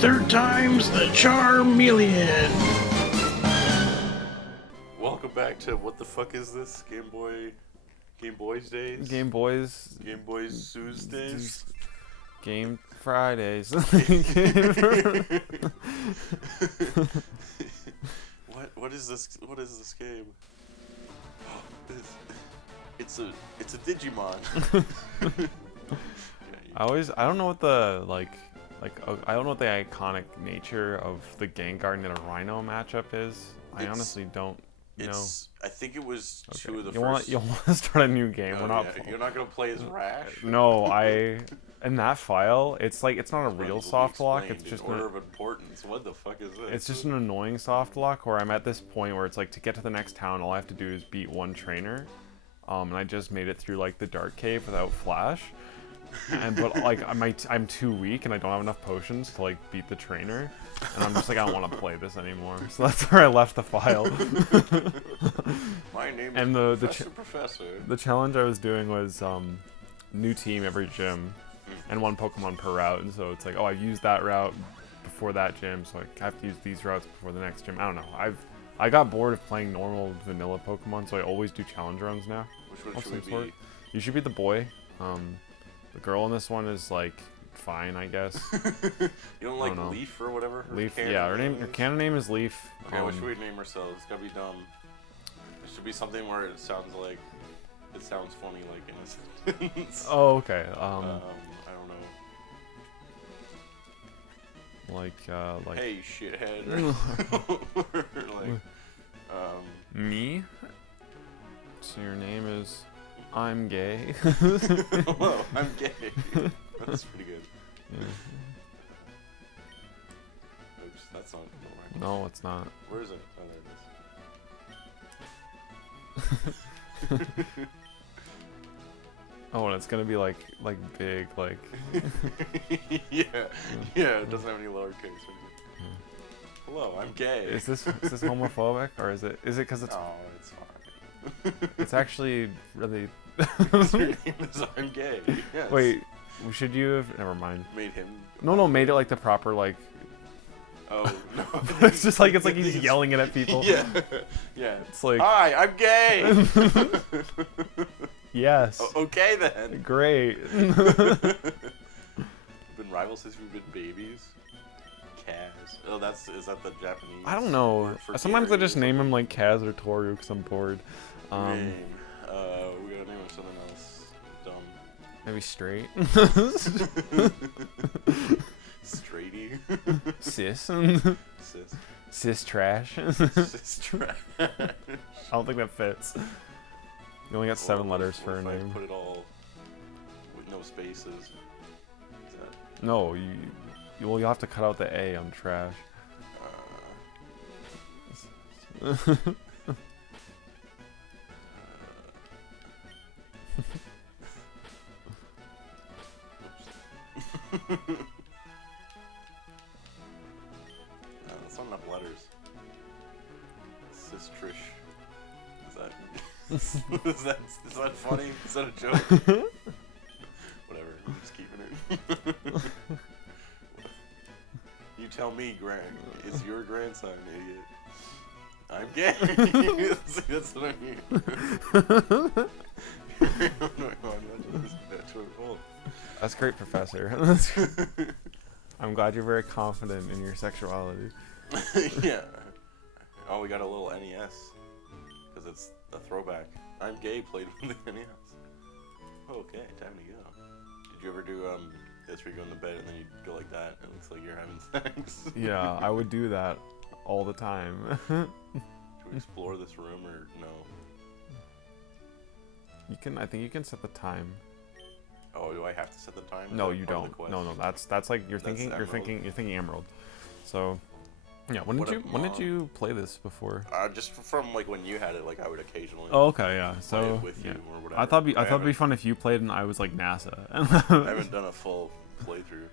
Third time's the CHARMeleon. Welcome back to what the fuck is this? Game Boys days? Game Boys Tuesdays? Game Fridays. What is this game? It's a Digimon. I don't know what the I don't know what the iconic nature of the Gengar and a Rhino matchup is. I honestly don't know. I think it was two of the you first. You want to start a new game? Oh, We're not. Yeah. You're not gonna play as Rash. No, in that file, it's not a real soft lock. It's just order of importance. What the fuck is this? It's just an annoying soft lock where I'm at this point where it's like to get to the next town, all I have to do is beat one trainer. And I just made it through like the Dark Cave without Flash. But like I'm too weak and I don't have enough potions to like beat the trainer, and I'm just like I don't want to play this anymore. So that's where I left the file. My name and is Professor. The challenge I was doing was new team every gym, and one Pokemon per route. And so it's like, oh, I used that route before that gym, so I have to use these routes before the next gym. I don't know. I got bored of playing normal vanilla Pokemon, so I always do challenge runs now. Which one should we be? You should be the boy. The girl in this one is like fine, I guess. You don't like Leaf or whatever? Leaf, yeah. Her canon name is Leaf. Okay, what should we name ourselves? It's gotta be dumb. It should be something where it sounds funny, like in a sentence. Oh, okay. I don't know. Like. Hey, shithead. Me. So your name is. I'm gay. Hello, I'm gay. That's pretty good. Yeah. Oops, that's not right. No, it's not. Where is it? Oh, there it is. Oh, and it's gonna be like big, like. Yeah, it doesn't have any lowercase. Hello, I'm gay. Is this homophobic, or is it because it's? Oh, it's fine. It's actually really. Your name is I'm gay. Yes. Wait, should you have? Never mind. Made him. No, made it like the proper like. Oh no! It's just like he's yelling it at people. Yeah, yeah. It's like. Hi, I'm gay. Yes. Okay then. Great. Been rivals since we've been babies. Kaz. Oh, is that the Japanese? I don't know. Sometimes I just name him like Kaz or Toru because I'm bored. Name. We gotta name him something else. Dumb. Maybe straight. Straighty. Sis. Sis. Sis trash. Sis trash. I don't think that fits. You only got 7 letters for a name. Put it all with no spaces. No, you'll have to cut out the A on trash. That's not enough letters. Sistrish. Is that funny? Is that a joke? Whatever. I'm just keeping it. You tell me, is your grandson an idiot? I'm gay. See, that's what I mean. That's great, Professor. I'm glad you're very confident in your sexuality. Yeah. Oh, we got a little NES. Because it's a throwback. I'm gay played with the NES. Okay, time to go. Did you ever do this where you go in the bed and then you go like that and it looks like you're having sex? Yeah, I would do that all the time. Should we explore this room or no? I think you can set the time. Oh, do I have to set the time? No, you don't. No, that's like you're thinking Emerald. So, yeah. When did you play this before? Just from like when you had it, like I would occasionally. Oh, okay, yeah. So play it with you or whatever. I thought it'd be fun if you played and I was like NASA. I haven't done a full playthrough.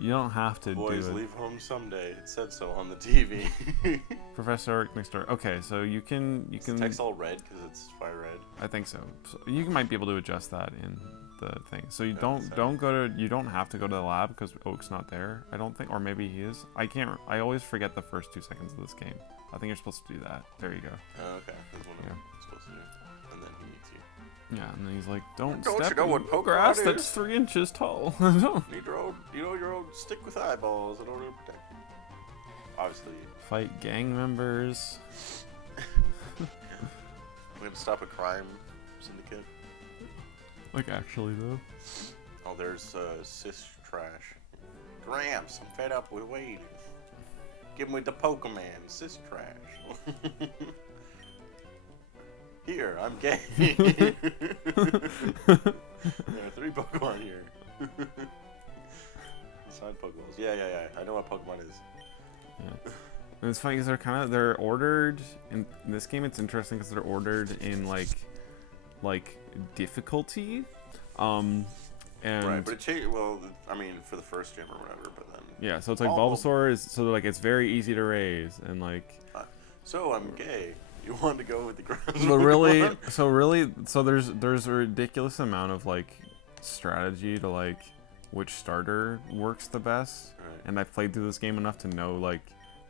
You don't have to Boys do it. leave home someday. It said so on the TV. Professor Oak next door. Okay, so you can Is the text all red because it's FireRed? I think so. So you might be able to adjust that in the thing. So you Yeah, you don't have to go to the lab because Oak's not there. I don't think, or maybe he is. I always forget the first 2 seconds of this game. I think you're supposed to do that. There you go. Oh, okay. That's what I'm supposed to do. And then he meets you. Yeah, and then he's like, don't Don't step you know in what Pokemon grass is? that's 3 inches tall. Need your own stick with eyeballs in order to protect you. Obviously. Fight gang members. I'm gonna stop a crime syndicate. Like actually though. Oh, there's cis trash. Gramps, I'm fed up with waiting. Give me the Pokemon, cis trash. Here, I'm gay. There are 3 Pokemon here. Side Pokeballs. Yeah. I know what Pokemon is. Yeah. And it's funny because they're ordered in this game. It's interesting because they're ordered in like difficulty, and Right, but it changed. Well, I mean, for the first gym or whatever, but then. yeah. So it's like Bulbasaur is like it's very easy to raise and like. So I'm gay. You want to go with the ground? So there's a ridiculous amount of like strategy to like which starter works the best, Right. and I've played through this game enough to know like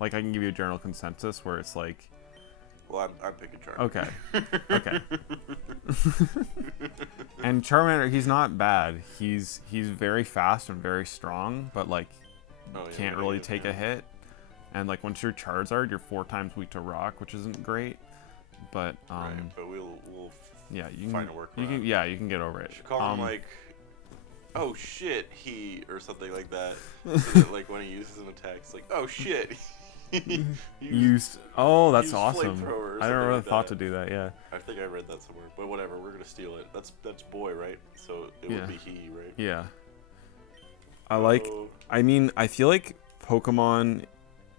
I can give you a general consensus where it's like. Well, I'm picking Charmander. Okay. And Charmander, he's not bad. He's very fast and very strong, but like can't really take a hit. And like once you're Charizard, you're 4 times weak to rock, which isn't great. But right, but we'll you find a workaround. You can get over it. You should call him like, oh shit, or something like that. So that, like when he uses an attack, it's like, oh shit. Oh, that's use awesome. flamethrower or I never something really like thought that. to do that. Yeah. I think I read that somewhere, but whatever. We're gonna steal it. That's boy, right? So it would be he, right? Yeah. I mean, I feel like Pokemon,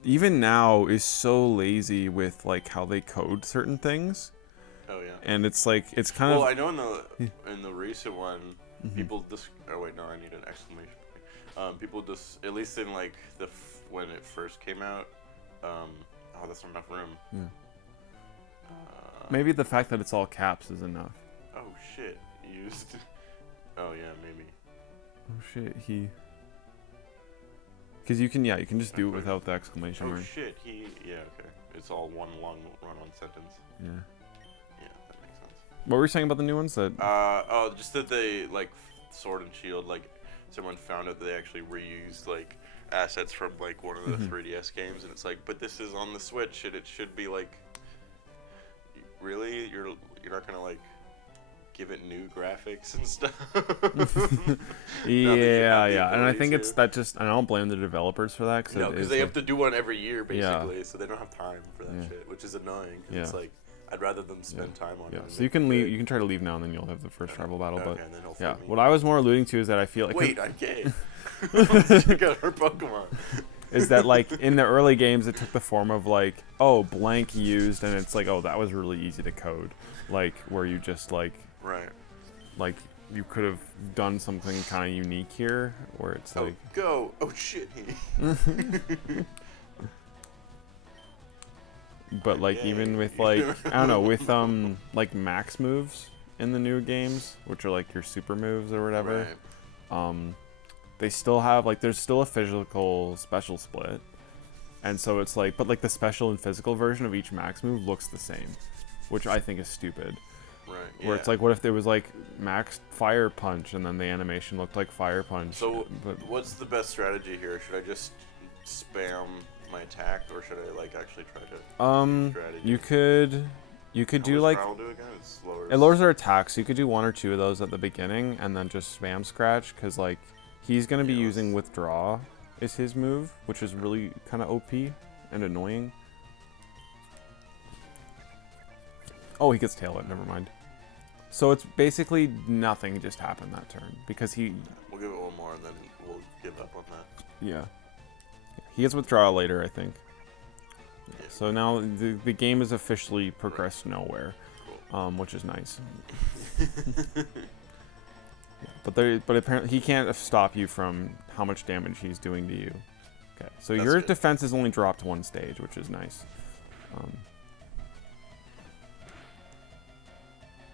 even now, is so lazy with like how they code certain things. Oh yeah. And it's like it's kind of. Well, I know in the recent one, people just. Oh wait, no, I need an exclamation point. People just, at least in like when it first came out. Oh, that's not enough room. Yeah. Maybe the fact that it's all caps is enough. Oh shit! Used. Oh yeah, maybe. Oh shit, he. Because you can just do it without the exclamation Oh mark. shit, he. Yeah, okay. It's all one long run-on sentence. Yeah. Yeah, that makes sense. What were you saying about the new ones? That. Oh, just that they like Sword and Shield. Like someone found out that they actually reused like assets from like one of the 3DS games, and it's like, but this is on the Switch, and it should be like. Really, you're not gonna like give it new graphics and stuff. Yeah, and I think it's that just. I don't blame the developers for that because they have to do one every year basically, so they don't have time for that shit, which is annoying. Cause it's like I'd rather them spend time on. Yeah, so you can leave. You can try to leave now, and then you'll have the first tribal battle. Okay, but and then he'll yeah, fight me. what I was more alluding to is that I feel like. Wait, I'm gay. Let's check out her Pokemon. Is that like in the early games it took the form of like, oh, blank used, and it's like, oh, that was really easy to code, like where you just like like you could have done something kind of unique here where it's like go shit. But like even with like I don't know, with like max moves in the new games, which are like your super moves or whatever, they still have like there's still a physical special split, and so it's like, but like the special and physical version of each max move looks the same, which I think is stupid. Right. Where it's like, what if there was like max fire punch and then the animation looked like fire punch? So what's the best strategy here? Should I just spam my attack, or should I like actually try to strategy? You could do like it lowers their attacks. So you could do 1 or 2 of those at the beginning and then just spam scratch, because like he's gonna be using withdraw is his move, which is really kind of OP and annoying. Oh, he gets tail it. Never mind. So it's basically nothing just happened that turn because he. We'll give it one more and then we'll give up on that. Yeah. He gets withdrawal later, I think. Yeah. So now the game is officially progressed nowhere, which is nice. But apparently he can't stop you from how much damage he's doing to you. Okay, so That's your good. defense is only dropped one stage, which is nice.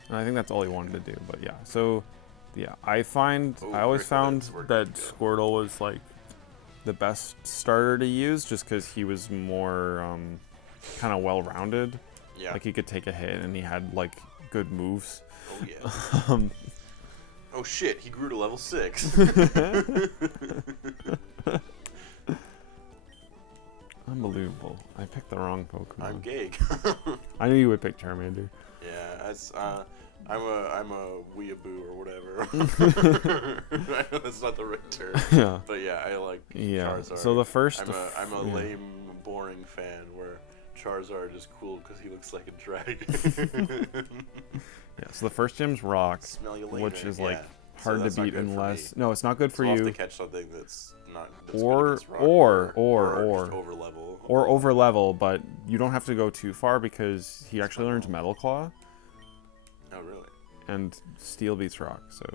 And I think that's all he wanted to do. But yeah, so yeah, I always found that Squirtle was like the best starter to use, just because he was more kind of well-rounded. Yeah. Like he could take a hit, and he had like good moves. Oh yeah. Oh shit, he grew to level 6. Unbelievable. I picked the wrong Pokemon. I'm gay. I knew you would pick Charmander. Yeah, that's I'm a weeaboo or whatever. I know that's not the right term. Yeah. But yeah, I like Yeah. Charizard. So the first I'm a yeah. lame, boring fan where Charizard is cool because he looks like a dragon. Yeah, so the first gym's Rock, Smell you later. which is yeah. like So hard to that's not beat good for unless me. no, it's not good for So I'll you. have to catch something that's not that's Or- good against Rock, or just over level. Or over level, but you don't have to go too far because he actually learns Metal Claw, Oh really? and Steel beats Rock, so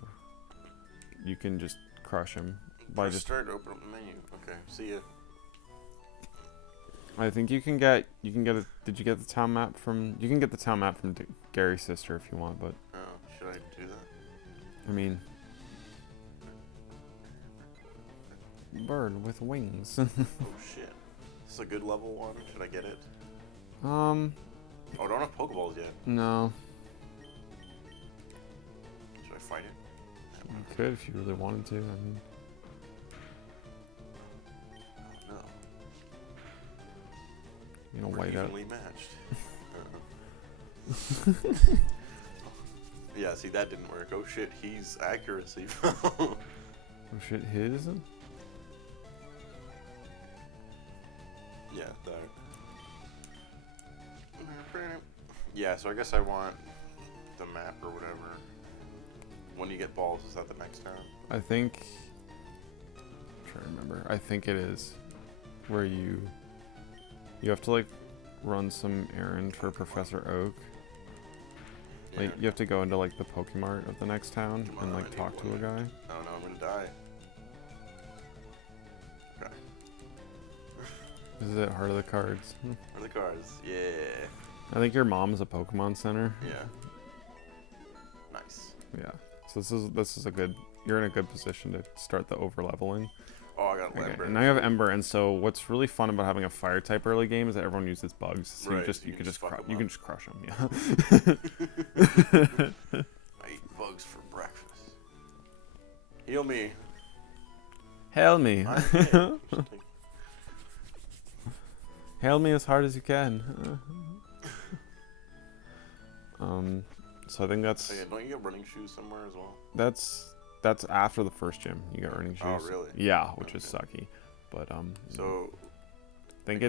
you can just crush him by Press just. start to open up the menu. Okay, see ya. I think you can get a. Did you get the town map from? You can get the town map from Gary's sister if you want, but Oh, should I do that? I mean, bird with wings. Oh shit. This is a good level one. Should I get it? Oh, I don't have Pokeballs yet. No, Should I fight it? you could if you really wanted to. I mean, No. you know, We're white out. evenly matched. Yeah, see that didn't work. Oh shit, he's accuracy. Oh shit, his. Yeah, that. Yeah, so I guess I want the map or whatever. When you get balls, is that the next town? I think. I'm trying to remember. I think it is where you have to like run some errand for Professor Oak. Like you have to go into like the Pokemart of the next town Come and on, like I need talk to a one. guy. Oh no, I'm gonna die. Okay. This is it, Heart of the Cards. Where are the cards? Yeah. I think your mom's a Pokemon Center. Yeah. Nice. Yeah. So this is a good. You're in a good position to start the over leveling. Oh, I got Okay. Ember. And now you have Ember, and so what's really fun about having a Fire type early game is that everyone uses bugs. So Right, you can just fuck 'em you up. can just crush them. Yeah. I eat bugs for breakfast. Heal me. Hail me. I'm dead. Just take- Hail me as hard as you can. So I think Oh, yeah, don't you get running shoes somewhere as well? that's after the first gym. You get running shoes. Oh, really? Yeah, which is Okay. sucky. But So, I think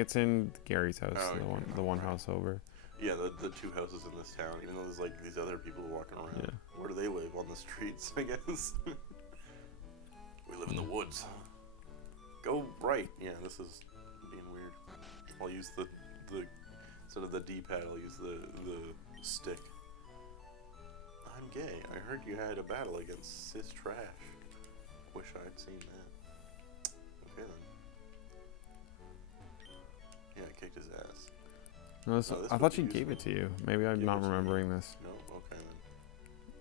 it's in Gary's house, Oh, okay. the one house over. yeah, the two houses in this town, even though there's like these other people walking around. Yeah. Where do they live? On the streets, I guess. We live in the woods. Go right. Yeah, this is being weird. I'll use the instead of the D-pad, I'll use the stick. I'm gay. I heard you had a battle against cis trash. Wish I'd seen that. Okay then. Yeah, I kicked his ass. No, this, Oh, this I would thought be she gave useful. it to you. Maybe I'm Give not it to me. remembering this. No? Okay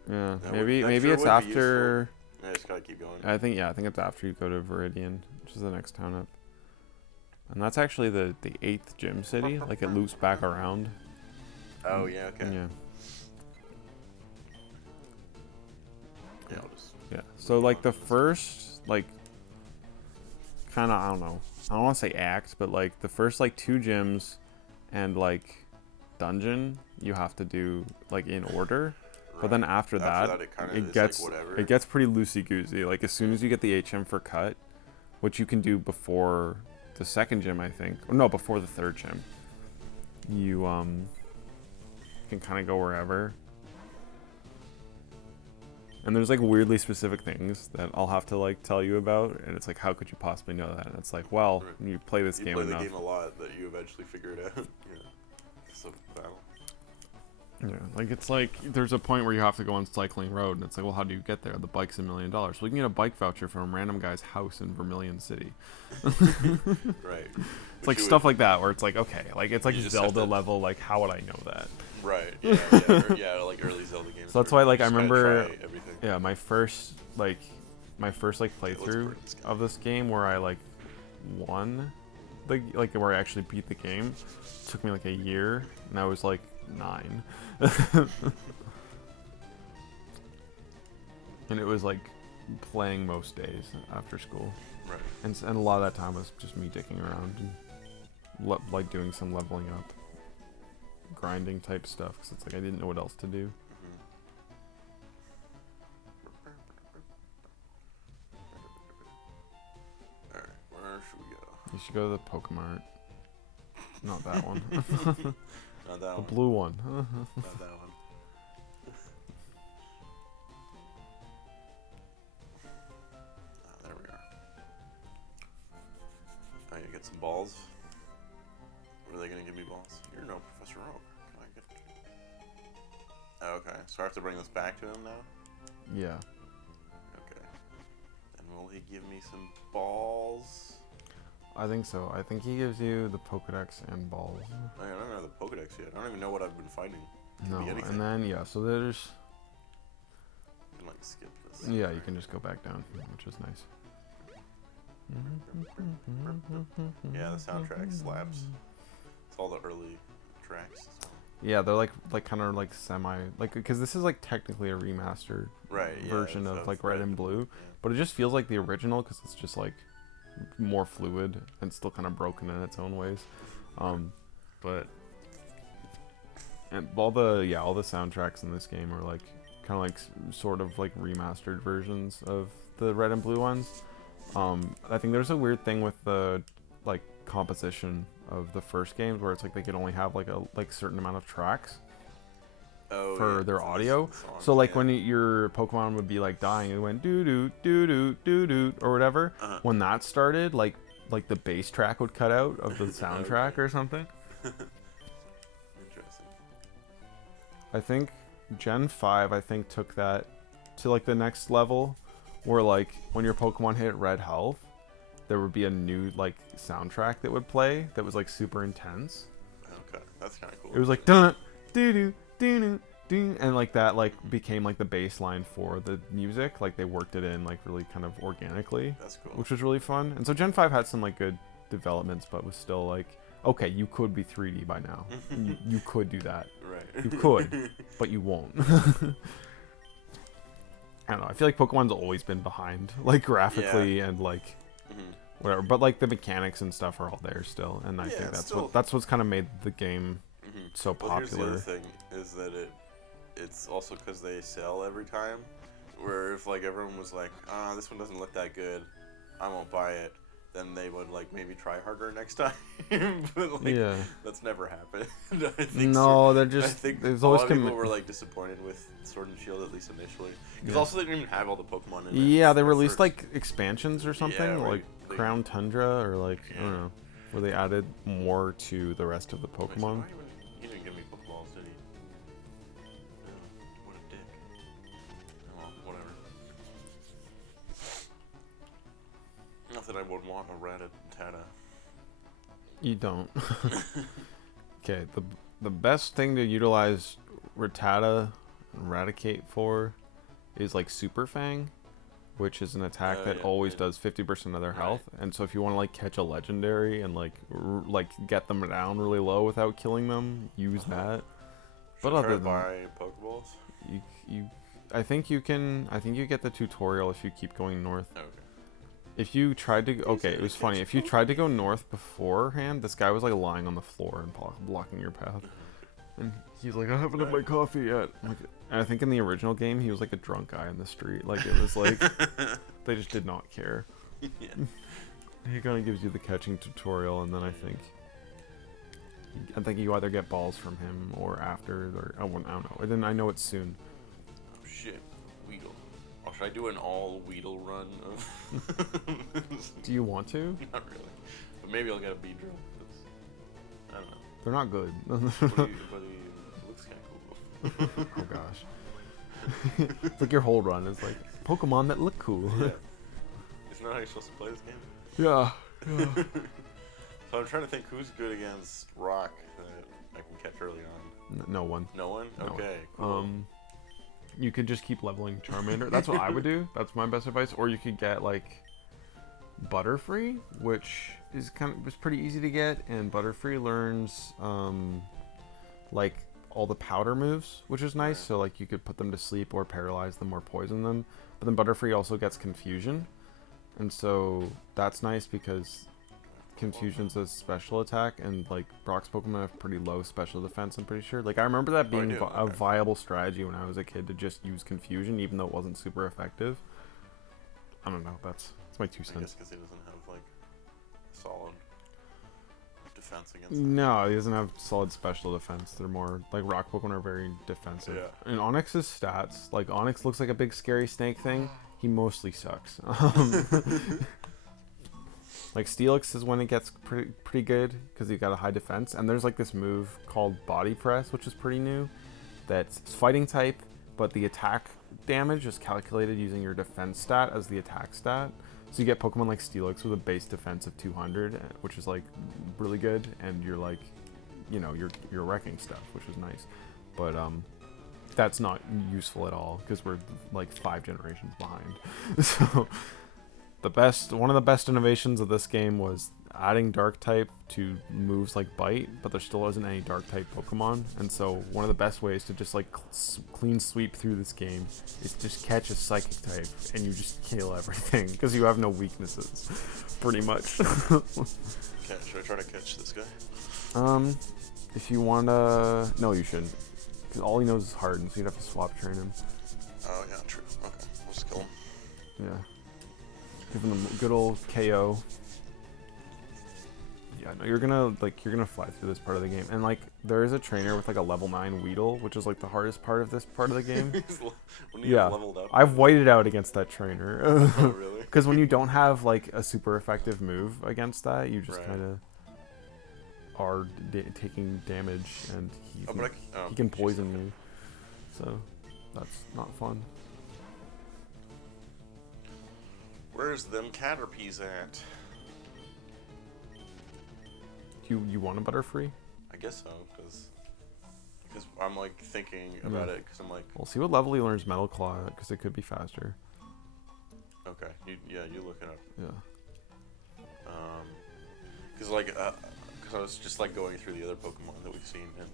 then. Yeah, That maybe that maybe sure it's would be after. Yeah, I just gotta keep going. I think it's after you go to Viridian, which is the next town up. And that's actually the 8th gym city. Like it loops back around. Oh yeah, okay. Yeah. Yeah, I'll just. Yeah. So like the first like kind of I don't want to say act, but like the first like 2 gyms and like dungeon you have to do like in order. But then after that it kinda it is gets like whatever. it gets pretty loosey goosey. Like as soon as you get the HM for cut, which you can do before the second gym, I think. Or no, before the third gym. You can kind of go wherever. And there's like weirdly specific things that I'll have to like tell you about, and it's like, how could you possibly know that? And it's like, well, Right. you play this You game play enough. the game a lot that you eventually figure it out. Yeah. It's a battle. Yeah, like it's like there's a point where you have to go on cycling road, and it's like, well, how do you get there? The bike's $1 million. Well, you can get a bike voucher from a random guy's house in Vermilion City. Right. It's like stuff like that, where it's like, okay, like it's like You just Zelda have to- level. Like, how would I know that? Right. Yeah. Like early Zelda games. So that's where why, like, you I just gotta remember, try everything. yeah, my first playthrough burn this guy. of this game where I like won, like where I actually beat the game, took me like a year, and I was like 9. And it was like playing most days after school, Right. and a lot of that time was just me dicking around and like doing some leveling up, grinding type stuff, because it's like I didn't know what else to do. Alright, where should we go? You should go to the Pokemon. Not that one. Not that The one. blue one. Not that one. There we are. I need to get some balls. What are they gonna give me balls? You're no Professor Oak. Can I get... Oh, okay, so I have to bring this back to him now? Yeah. Okay. And will he give me some balls? I think so. I think he gives you the Pokedex and balls. I don't know the Pokedex yet. I don't even know what I've been fighting. Could No, be anything. and then yeah, so there's I can like skip this. yeah, you can just go back down, which is nice. Yeah, the soundtrack slaps. It's all the early tracks. As well. Yeah, they're like kind of like semi like because this is like technically a remastered Right, yeah, version it's of like Red and Blue, but it just feels like the original because it's just like more fluid and still kind of broken in its own ways. But and all the soundtracks in this game are like kind of like sort of like remastered versions of the Red and Blue ones. I think there's a weird thing with the like composition of the first games where it's like they could only have like a certain amount of tracks for their audio. So like when your Pokemon would be like dying, it went doo doo doo doo doo doo or whatever. When that started, like the bass track would cut out of the soundtrack or something. Interesting. I think Gen 5 took that to like the next level where like when your Pokemon hit red health, there would be a new like soundtrack that would play that was like super intense. Okay, that's kind of cool. It was like dun doo doo doo doo doo, and like that like became like the bass line for the music. Like they worked it in like really kind of organically. That's cool. Which was really fun. And so Gen 5 had some like good developments, but was still like, okay, you could be 3D by now. you could do that. Right. You could, but you won't. I don't know. I feel like Pokemon's always been behind, like graphically and like whatever. But like the mechanics and stuff are all there still, and I think that's what's kind of made the game so popular. Here's the other thing is that it's also because they sell every time. Where if like everyone was like, this one doesn't look that good, I won't buy it. Then they would like maybe try harder next time. But like that's never happened. I think they're I think there's a always lot of people were like disappointed with Sword and Shield at least initially. Because also they didn't even have all the Pokemon in it. Yeah, they released like expansions or something, Yeah, like Crown Tundra or like I don't know, where they added more to the rest of the Pokemon. He didn't give me Pokeballs, did he? No, what a dick. Oh, well, whatever. Not that I would want a Rattata. You don't. Okay, the best thing to utilize Rattata and Raticate for is like Super Fang, which is an attack that always does 50% of their health. And so if you want to like catch a legendary and like get them down really low without killing them, use that. But other than buy Pokeballs? I think you get the tutorial if you keep going north. Okay. If you tried to it was funny. If you tried to go north beforehand, this guy was like lying on the floor and blocking your path. And he's like, I haven't had my coffee yet. And I think in the original game, he was like a drunk guy in the street. Like it was like they just did not care. Yeah. He kind of gives you the catching tutorial, and then I think you either get balls from him or after, or I don't know. And then I know it's soon. Oh shit, Weedle. Oh, should I do an all Weedle run of? Do you want to? Not really, but maybe I'll get a Beedrill. I don't know. They're not good. But he looks kind of cool. Oh gosh. It's like your whole run is like Pokemon that look cool. Yeah. Isn't that how you're supposed to play this game? Yeah. So I'm trying to think who's good against Rock that I can catch early on. No one. No one? No one. Okay, cool. You could just keep leveling Charmander. That's what I would do. That's my best advice. Or you could get like Butterfree, which is was pretty easy to get, and Butterfree learns like all the powder moves, which is nice. Right. So like you could put them to sleep or paralyze them or poison them. But then Butterfree also gets Confusion, and so that's nice because Confusion's a special attack, and like Brock's Pokemon have pretty low special defense, I'm pretty sure. Like I remember that being a viable strategy when I was a kid to just use Confusion, even though it wasn't super effective. I don't know. That's my 2 cents. I guess because he doesn't have like solid defense against No, he doesn't have solid special defense. They're more like Rock Pokemon are very defensive. Yeah. And Onyx's stats, like Onyx looks like a big scary snake thing. He mostly sucks. Like Steelix is when it gets pretty good because he got a high defense, and there's like this move called Body Press, which is pretty new. That's fighting type, but the attack damage is calculated using your defense stat as the attack stat. So you get Pokemon like Steelix with a base defense of 200, which is like really good, and you're like, you know, you're wrecking stuff, which is nice. But that's not useful at all because we're like 5 generations behind. So one of the best innovations of this game was adding Dark type to moves like Bite, but there still isn't any Dark type Pokemon, and so one of the best ways to just like clean sweep through this game is just catch a Psychic type and you just kill everything because you have no weaknesses, pretty much. Okay, should I try to catch this guy? If you wanna, no, you shouldn't, because all he knows is Harden, so you'd have to swap train him. Oh yeah, true. Okay, we'll just kill him. Yeah. Give him a good old KO. Yeah, no, you're gonna fly through this part of the game, and like there is a trainer with like a level 9 Weedle, which is like the hardest part of this part of the game. When you Yeah, leveled up, I've whited out against that trainer. Oh, really? Because when you don't have like a super effective move against that, you just Right. kind of are taking damage, and he can poison me, so that's not fun. Where's them Caterpies at? You want a Butterfree? I guess so, because I'm like thinking about it, because I'm like, We'll see what level he learns Metal Claw at, because it could be faster. okay, you look it up. Yeah. Because I was just like going through the other Pokemon that we've seen, and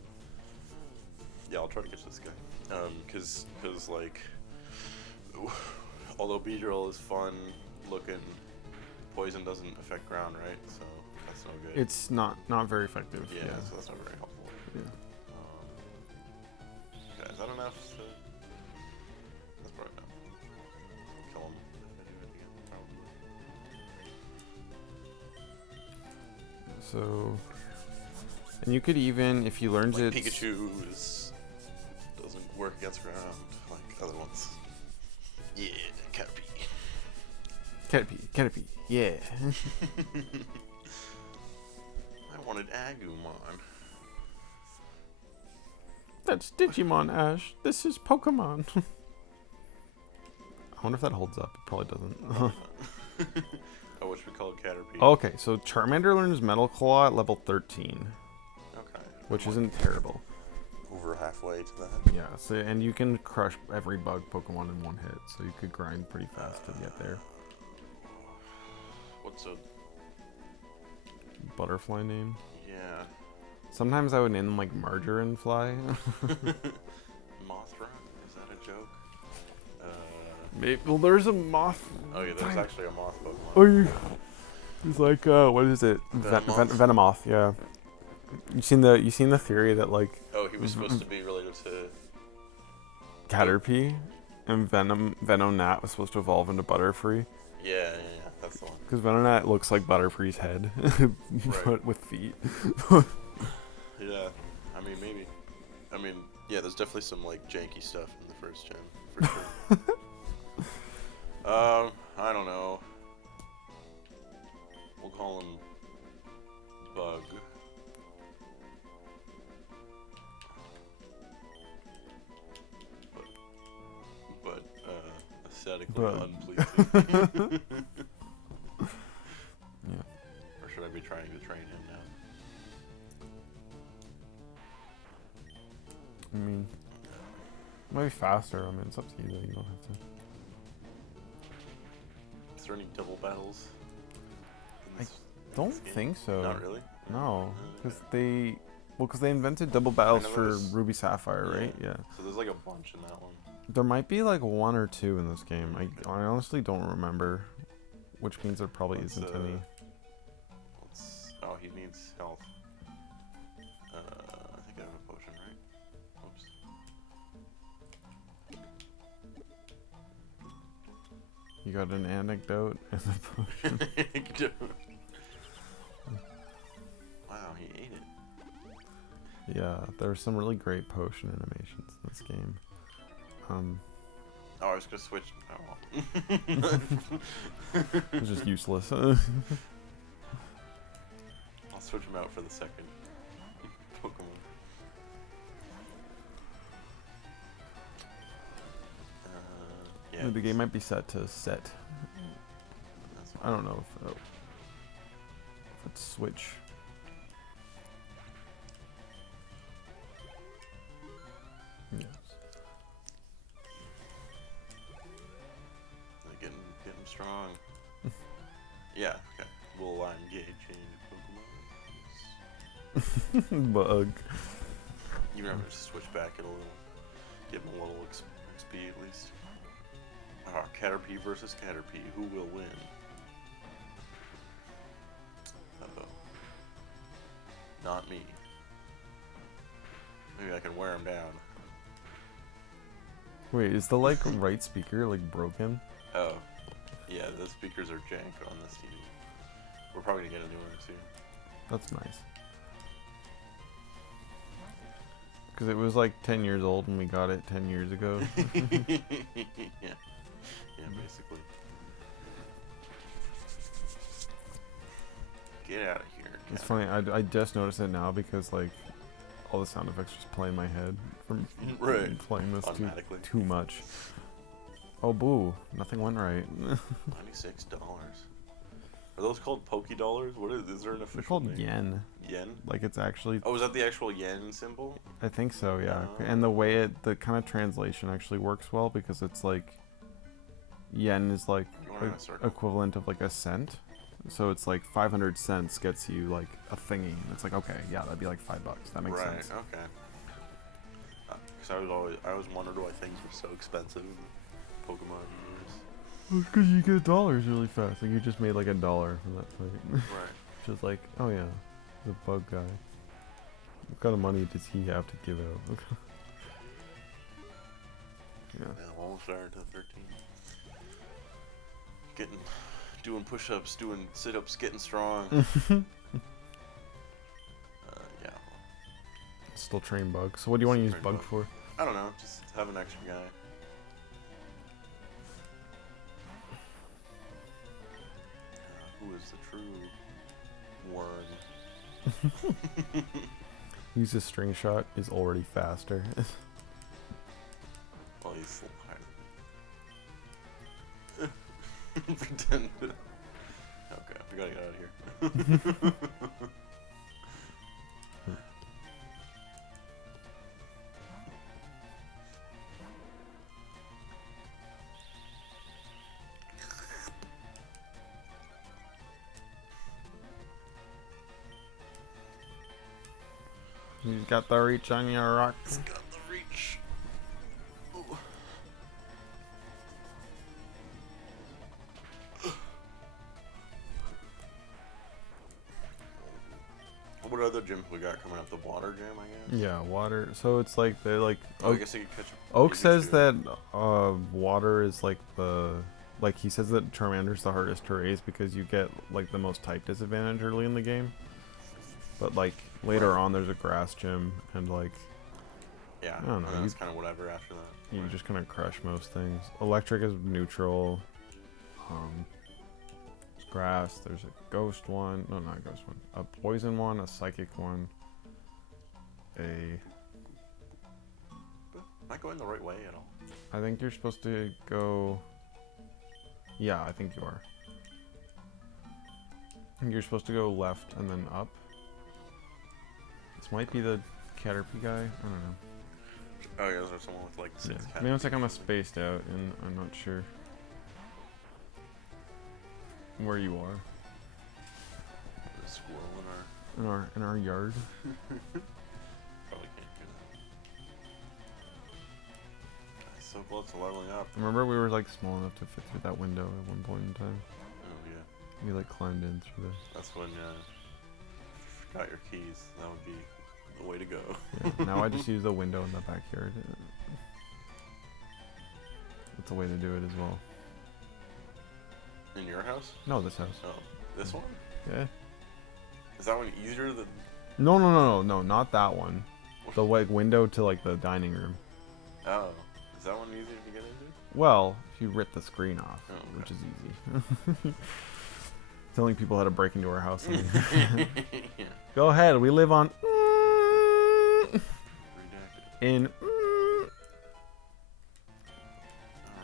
yeah, I'll try to catch this guy. Because like, although Beedrill is fun looking, poison doesn't affect ground, right? So that's no good. It's not very effective. Yeah, so that's not very helpful. Yeah. Okay, is that enough to... That's probably enough. Kill him. So, and you could even, if you learned Like it, Pikachu doesn't work against ground like other ones. Yeah, Caterpie, yeah. I wanted Agumon. That's Digimon, Ash. This is Pokemon. I wonder if that holds up. It probably doesn't. I wish we called Caterpie. Okay, so Charmander learns Metal Claw at level 13, Okay. which isn't terrible. Over halfway to that. Yeah, so, and you can crush every bug Pokemon in one hit, so you could grind pretty fast to get there. What's a... Butterfly name? Yeah. Sometimes I would name them like Margarine Fly. Mothra? Is that a joke? Maybe, well, there's a moth. Oh yeah, there's actually a moth Pokemon. Oh, yeah. It's like what is it? Venomoth? Venomoth. Yeah. You seen the theory that like Oh, he was supposed to be related to... Caterpie and Venonat was supposed to evolve into Butterfree. Yeah, that's the one. Because Venonat looks like Butterfree's head, but Right. with feet. Yeah, I mean, maybe. I mean, yeah, there's definitely some, like, janky stuff in the first gen, for sure. I don't know. We'll call him Bug. aesthetically But- unpleasing. Yeah. Or should I be trying to train him now? I mean, maybe faster. I mean, it's up to you. Though. You don't have to. Is there any double battles? in this Don't game? think so. Not really? No, Okay. because they invented double battles know for there's- Ruby Sapphire, right? Yeah. So there's like a bunch in that one. There might be like one or two in this game. I honestly don't remember, which means there probably Let's, isn't any. Oh, he needs health. I think I have a potion, right? Oops. You got an anecdote and a potion. Wow, he ate it. Yeah, there are some really great potion animations in this game. Oh, I was gonna switch. Oh. It's just useless. I'll switch him out for the second Pokemon. Yeah. The game might be set to set. That's I don't know if it's switch. Yes. Get him strong. Yeah, okay. Will I'm gay change Pokemon? Bug. You never just switch back at a little. Give him a little XP at least. Caterpie versus Caterpie. Who will win? Uh-oh. Not me. Maybe I can wear him down. Wait, is the like right speaker like broken? Oh. Yeah, the speakers are jank on this TV. We're probably gonna get a new one soon. That's nice. Because it was like 10 years old and we got it 10 years ago. Yeah. Yeah, basically. Get out of here. It's funny, I just noticed it now because like all the sound effects just play in my head from Right. playing this Automatically. too much. Oh boo, nothing went right. $96. Are those called Poké Dollars? What is there an official They're called name? yen. Yen? Like it's actually, Oh, is that the actual yen symbol? I think so, yeah. Oh. And the way the kind of translation actually works well because it's like yen is like Going in a circle. equivalent of like a cent. So it's like 500 cents gets you like a thingy. It's like, okay, yeah, that'd be like $5. That makes Right, sense. okay. Because I always wondered why things were so expensive in Pokemon years. Because you get dollars really fast. Like you just made like $1 from that fight. Right. Just like, oh yeah, the bug guy. What kind of money does he have to give out? Yeah. Yeah, almost there to 13. Doing push-ups, doing sit-ups, getting strong. Yeah. Still train bug. So what do you want to use Train bug bug. for? I don't know, just have an extra guy. Who is the true worm? Use a string shot is already faster. Well, he's higher. Pretend. Okay, we gotta get out of here. You got the reach on your rock. It's got the reach. Ooh. What other gyms we got coming up? The water gym, I guess? Yeah, water. So it's like they like. Oh, I guess you could catch Oak you could says do- that water is like he says that Charmander's the hardest to raise because you get like the most type disadvantage early in the game. But like later Right. on, there's a grass gym and like Yeah, I don't know, and that's you- kind of whatever after that. you Right. just kind of crush most things. Electric is neutral. Grass. There's a ghost one. No, not a ghost one. A poison one. A psychic one. Am I going the right way at all? I think you're supposed to go Yeah, I think you are. I think you're supposed to go left and then up. This might be the Caterpie guy. I don't know. Oh yeah, there's someone with like 6 cats. Maybe it's like I'm spaced out and I'm not sure where you are. The squirrel In our yard. probably can't hear that. So close to leveling up. Remember we were like small enough to fit through that window at one point in time. Oh yeah. We like climbed in through this. That's when if you forgot your keys. That would be the way to go. Yeah, now I just use the window in the backyard. That's a way to do it as well. In your house? No, this house. Oh, this one? Yeah. Is that one easier than? No, not that one. The like window to like the dining room. Oh, is that one easier to get into? Well, if you rip the screen off, Oh, okay. which is easy. Telling people how to break into our house. Yeah. Go ahead, we live on Redacted. in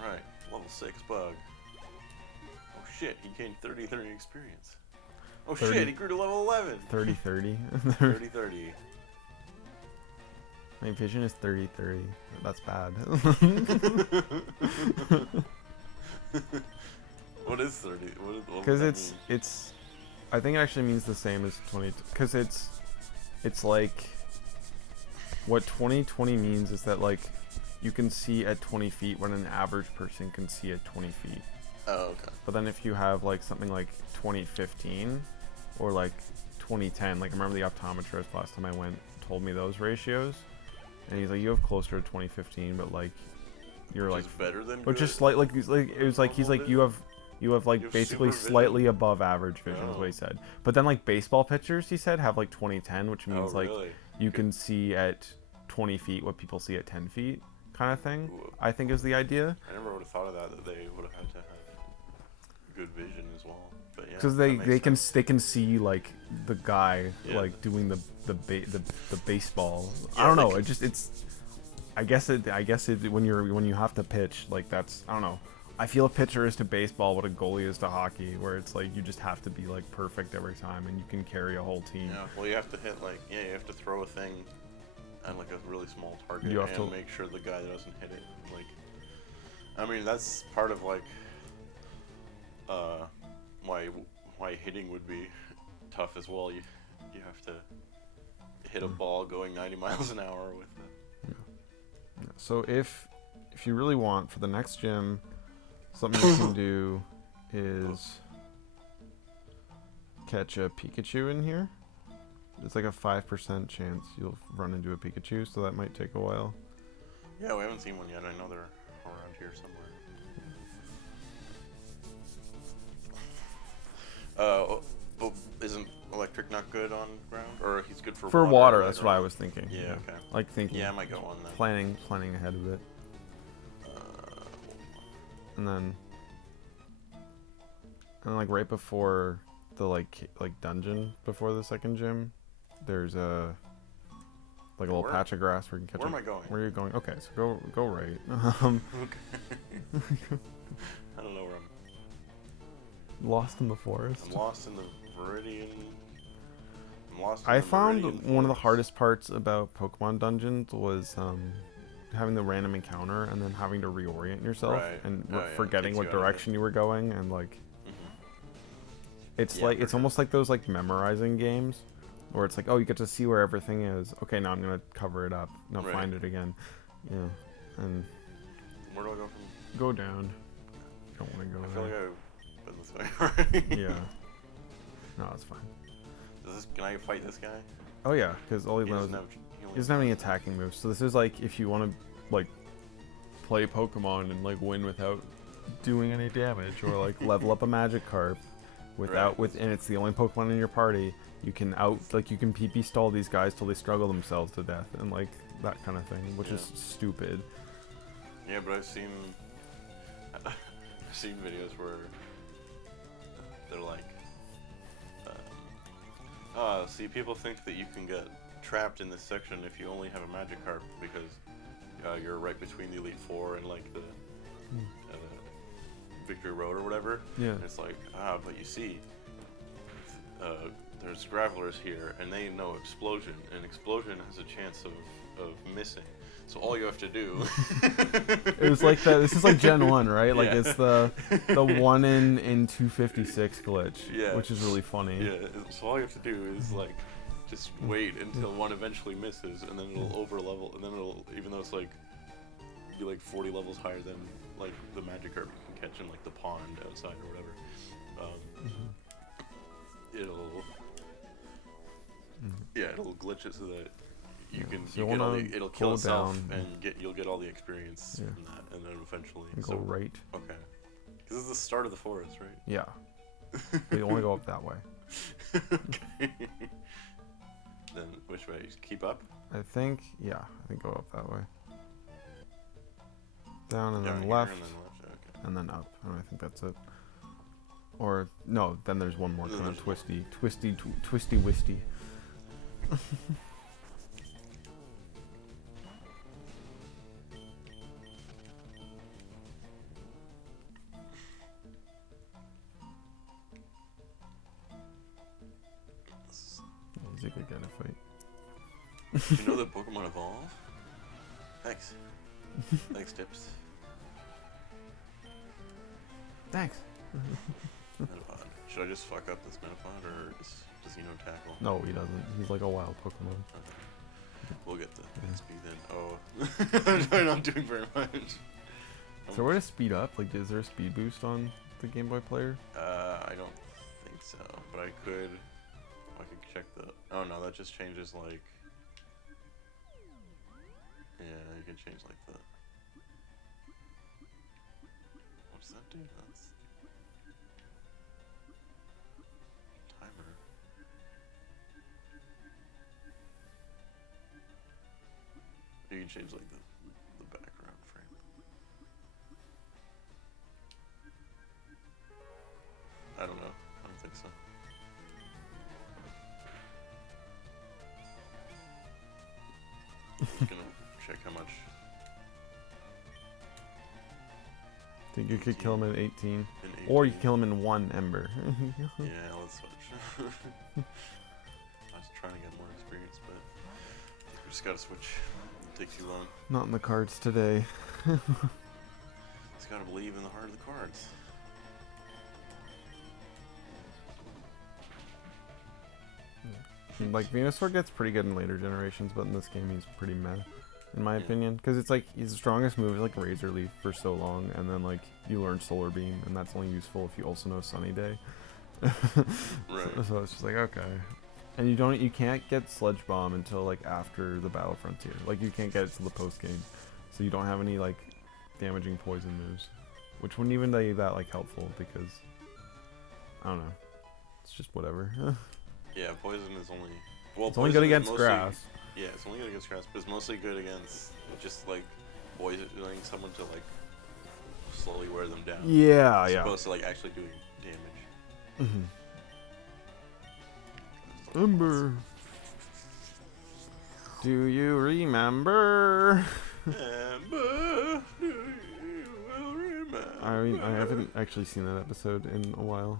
Alright, level 6 bug. Oh shit, he gained 30 experience. Oh 30. shit, he grew to level 11! 30-30. 30. My vision is 30-30. That's bad. What is 30? What Because does that mean? it's I think it actually means the same as 20, because it's like what 20/20 means is that like you can see at 20 feet when an average person can see at 20 feet. Oh, okay. But then if you have like something like 2015 or like 2010, like I remember the optometrist last time I went told me those ratios, and he's like, you have closer to 2015, but like you're Which like is better than Which good? is slight, like it was like he's like you have like You have basically super slightly vision. above average vision is what he Oh. said. But then like baseball pitchers, he said, have like 20/10, which means Oh, like really? you can see at 20 feet what people see at 10 feet, kind of thing. Ooh. I think is the idea. I never would have thought of that they would have had to have good vision as well. But yeah, Because that they makes sense. they can see like the guy Yeah. like doing the baseball. Yeah, I don't they know. can- It just I guess it when you have to pitch, like that's, I don't know. I feel a pitcher is to baseball what a goalie is to hockey, where it's like you just have to be like perfect every time and you can carry a whole team. Yeah, well, you have to hit like you have to throw a thing at like a really small target You have and to- make sure the guy doesn't hit it. Like, I mean, that's part of like why hitting would be tough as well. You have to hit a ball going 90 miles an hour with it. So if you really want for the next gym, something you can do is catch a Pikachu in here. It's like a 5% chance you'll run into a Pikachu, so that might take a while. Yeah, we haven't seen one yet. I know they're around here somewhere. Isn't electric not good on ground? Or he's good for water, right? that's Or- what I was thinking. Yeah, okay. Like thinking. Yeah, I might go on then. Planning ahead of it. And then like right before the like dungeon before the second gym, there's a like a little Where? patch of grass where you can catch Where a- am I going? Where are you going? Okay, so go right. Okay. I don't know where Lost in the forest. I'm lost in the Viridian. I'm lost in I the found Viridian one of the forest. hardest parts about Pokemon dungeons was having the random encounter and then having to reorient yourself Right. and Oh, yeah, it forgetting takes what you out of it. direction you were going, and like Mhm. it's Yeah, like for it's sure. almost like those like memorizing games where it's like, oh, you get to see where everything is. Okay, now I'm gonna cover it up. Now Right. find it again. Yeah, and Where do I go from? go down. You don't want to I go feel like there. I've been this way already. Yeah. No, it's fine. Can I fight this guy? Oh yeah, because all he He knows doesn't have. he doesn't have any attacking moves. So this is like if you want to like play Pokemon and like win without doing any damage, or like level up a Magikarp without Right. and it's the only Pokemon in your party. You can you can PP stall these guys till they struggle themselves to death and like that kind of thing, which is Yeah. stupid. Yeah, but I've seen videos where they're like, see, people think that you can get trapped in this section if you only have a Magikarp because you're right between the Elite Four and like the Victory Road or whatever. Yeah. And it's like, but you see, there's Gravelers here, and they know Explosion, and Explosion has a chance of missing. So all you have to do. It was like that. This is like Gen 1, right? Like Yeah. it's the 1 in 256 glitch, Yeah. which is really funny. Yeah, so all you have to do is like just wait until one eventually misses, and then it'll over level, and then it'll, even though it's like be like 40 levels higher than like the Magikarp you can catch in like the pond outside or whatever, it'll glitch it so that you can So you you get all wanna the, it'll kill go itself down. and you'll get all the experience Yeah. from that, and then eventually Go right. Okay, because this is the start of the forest, right? Yeah. But you only go up that way. Okay. Then which way? Keep up? I think, yeah. I think go up that way. Down and Down then here left, and then left. Okay. and then up. And I think that's it. Or no, then there's one more Then kind of there's twisty wisty. He's a good guy to fight. Do you know that Pokemon evolve? Thanks. Thanks, Tips. Thanks. Metapod. Should I just fuck up this Metapod, or does he know Tackle? No, he doesn't. He's like a wild Pokemon. Okay. We'll get the speed then. Oh, I'm not doing very much. Is there a way to speed up? Like, is there a speed boost on the Game Boy player? I don't think so, but I could check the. Oh no, that just changes like. Yeah, you can change like the. What's that do? That's timer. You can change like the background frame. I don't know. I don't think so. Just gonna check how much. Think you could kill him in 18. In 18. Or you could kill him in 1 Ember. Yeah, let's switch. I was trying to get more experience, but we just gotta switch. It'll take too long. Not in the cards today. Just gotta believe in the heart of the cards. Like, Venusaur gets pretty good in later generations, but in this game he's pretty meh, in my Yeah. opinion. Because it's like, his strongest move is like Razor Leaf for so long, and then like, you learn Solar Beam, and that's only useful if you also know Sunny Day. Right. So it's just like, okay. And you can't get Sludge Bomb until like after the Battle Frontier. Like, you can't get it till the post game. So you don't have any like damaging poison moves. Which wouldn't even be that like helpful, because I don't know. It's just whatever. Yeah, poison is only. Well, It's only good poison is against mostly- grass. Yeah, it's only good against grass, but it's mostly good against just like poisoning someone to like slowly wear them down. Yeah, As yeah. opposed to like actually doing damage. Mhm. So, Ember. Do you remember? Ember, do you will remember? I mean, I haven't actually seen that episode in a while.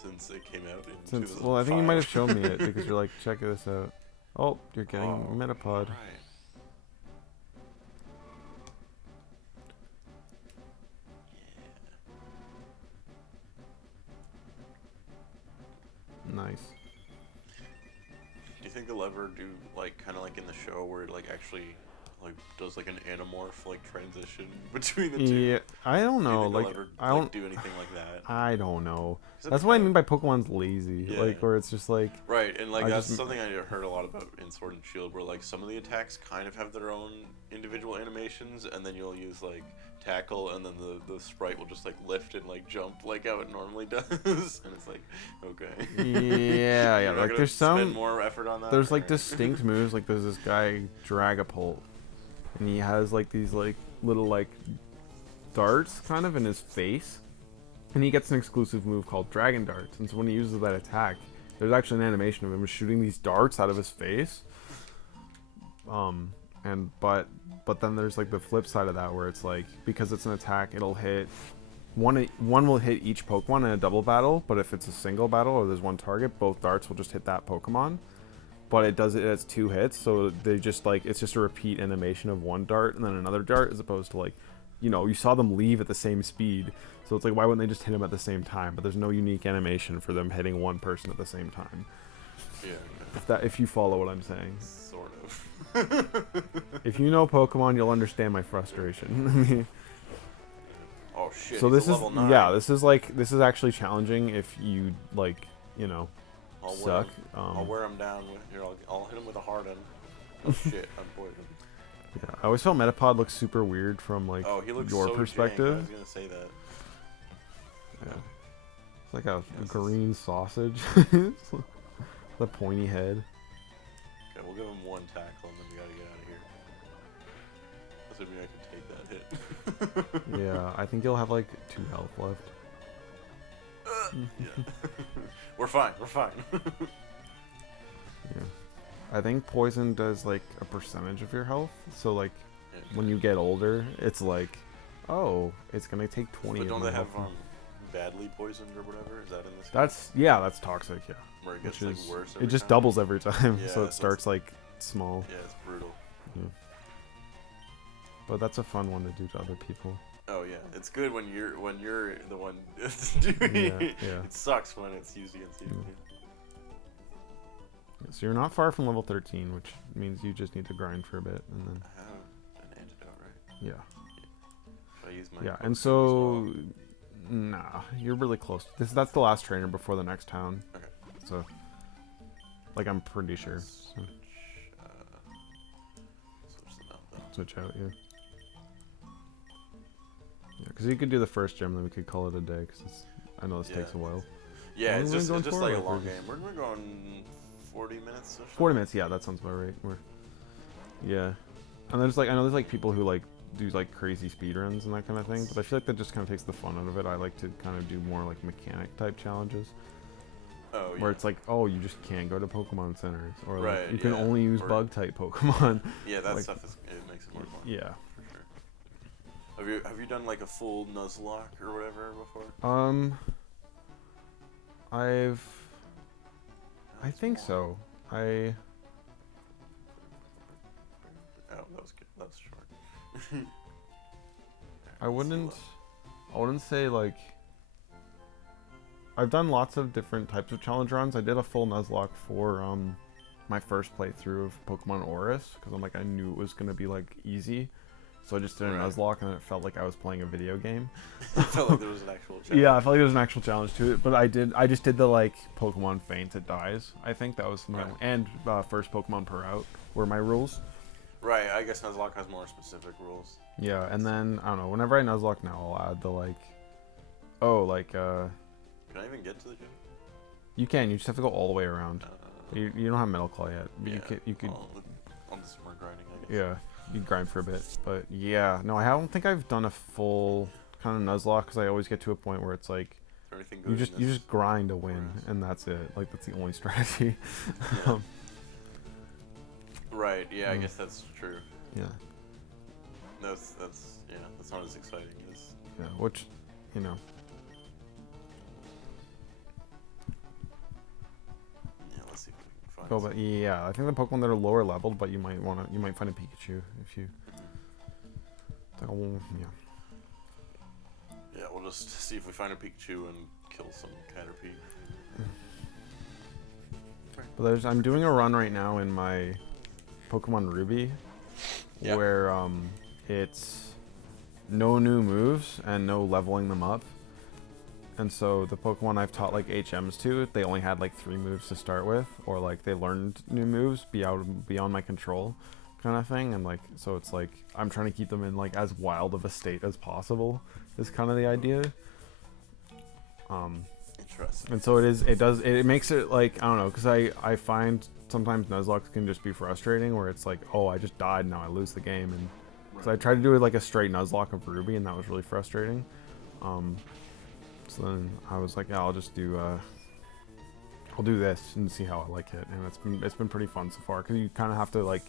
Since it came out in Since 2005. well, I think you might have shown me it because you're like, check this out. Oh, you're getting Oh, Metapod. Right. Nice. Do you think they'll ever do like kind of like in the show where it like actually like does like an Animorph like transition between the two? Yeah, I don't Do you know. think they'll Like, ever, I don't. do anything like that? I don't know. 'Cause That's what I mean by Pokemon's lazy. Yeah. Like, where it's just like, Right, and like I that's just- something I heard a lot about in Sword and Shield, where like some of the attacks kind of have their own individual animations, and then you'll use like tackle, and then the sprite will just like lift and like jump like how it normally does, and it's like, okay. yeah, yeah. You're not Like, gonna there's spend some. more effort on that. There's like or- distinct moves. Like, there's this guy Dragapult, and he has like these like little like darts kind of in his face, and he gets an exclusive move called Dragon Darts. And so when he uses that attack, there's actually an animation of him shooting these darts out of his face. And but then there's like the flip side of that, where it's like, because it's an attack, it'll hit one will hit each Pokemon in a double battle, but if it's a single battle or there's one target, both darts will just hit that Pokemon. But it does it as 2 hits, so they just like it's just a repeat animation of one dart and then another dart, as opposed to like, you know, you saw them leave at the same speed, so it's like why wouldn't they just hit them at the same time? But there's no unique animation for them hitting one person at the same time. Yeah. If you follow what I'm saying. Sort of. If you know Pokemon, you'll understand my frustration. Oh shit. So he's this a is level 9. yeah, this is actually challenging if you like, you know, suck. I'll wear him down. Here, I'll hit him with a hard end. Oh shit, I'm poisoned. Yeah, I always felt Metapod looks super weird from like Oh, he looks your so perspective. jank. I was gonna say that. Yeah. It's like a Yes. green sausage. The pointy head. Okay, we'll give him 1 tackle and then we gotta get out of here. Assuming I can take that hit. Yeah, I think you'll have like 2 health left. Yeah. We're fine. We're fine. Yeah. I think poison does like a percentage of your health. So like Yeah. when you get older, it's like, oh, it's gonna take 20. But of don't my they have health. badly poisoned or whatever? Is that in this? That's toxic, yeah. Where it Which gets is like worse. it Every just time? doubles every time, Yeah, so it so starts like small. Yeah, it's brutal. Yeah. But that's a fun one to do to other people. Oh yeah, it's good when you're the one doing it. Yeah. It sucks when it's used against you. So you're not far from level 13, which means you just need to grind for a bit, and then I have an antidote, right? yeah. If I use my Yeah, Pokemon and as so well. nah, you're really close. That's the last trainer before the next town. Okay. So like I'm pretty sure. Switch, So, switch them out though. switch out, yeah. Yeah, because you could do the first gym, then we could call it a day. Because I know this Yeah. takes a while. Yeah, How it's long are we just going for, like a like, long we're game. We're going 40 minutes or so. 40 minutes, yeah, that sounds about right. Yeah, and there's like I know there's like people who like do like crazy speed runs and that kind of thing, but I feel like that just kind of takes the fun out of it. I like to kind of do more like mechanic type challenges. Oh, yeah. Where it's like, oh, you just can't go to Pokemon centers, or like, Right, you can yeah, only use or- bug type Pokemon. Yeah, that like- stuff it makes it more fun. Yeah. For sure. Have you done like a full Nuzlocke or whatever before? I think so. Oh, that was good. That was short. I wouldn't say like. I've done lots of different types of challenge runs. I did a full Nuzlocke for my first playthrough of Pokemon Oris because I'm like I knew it was gonna be like easy, so I just did a Right. Nuzlocke and it felt like I was playing a video game. I felt like there was an actual challenge. Yeah, I felt like there was an actual challenge to it, but I just did the like Pokemon faints it dies. I think that was my Right. and first Pokemon per out were my rules. Right, I guess Nuzlocke has more specific rules. Yeah, and then I don't know. Whenever I Nuzlocke now, I'll add the like, Can I even get to the gym? you can. You just have to go all the way around. You don't have Metal Claw yet. But Yeah, you could. I'll do some more grinding, I guess. Yeah, you grind for a bit. But yeah, no, I don't think I've done a full kind of Nuzlocke because I always get to a point where it's like Is there anything good you in just this? grind to win, Oris? and that's it. Like that's the only strategy. Yeah. Right, yeah, I Mm. guess that's true. Yeah, That's not as exciting as yeah. Which, you know, yeah, let's see if we can find go. some. But yeah, I think the Pokemon that are lower leveled, but you might find a Pikachu if you. It's like, oh, yeah. Yeah, we'll just see if we find a Pikachu and kill some Caterpie. But I'm doing a run right now in my Pokemon Ruby, Yeah. where it's no new moves and no leveling them up. And so the Pokemon I've taught like HMs to, they only had like 3 moves to start with, or like they learned new moves beyond my control, kind of thing. And like so it's like I'm trying to keep them in like as wild of a state as possible. Is kind of the idea. Interesting. And so it makes it like, I don't know, because I find sometimes Nuzlocke can just be frustrating where it's like, oh, I just died, now I lose the game. And because I tried to do it like a straight Nuzlocke of Ruby, and that was really frustrating. So then I was like, yeah, I'll just do I'll do this and see how I like it. And it's been pretty fun so far because you kind of have to like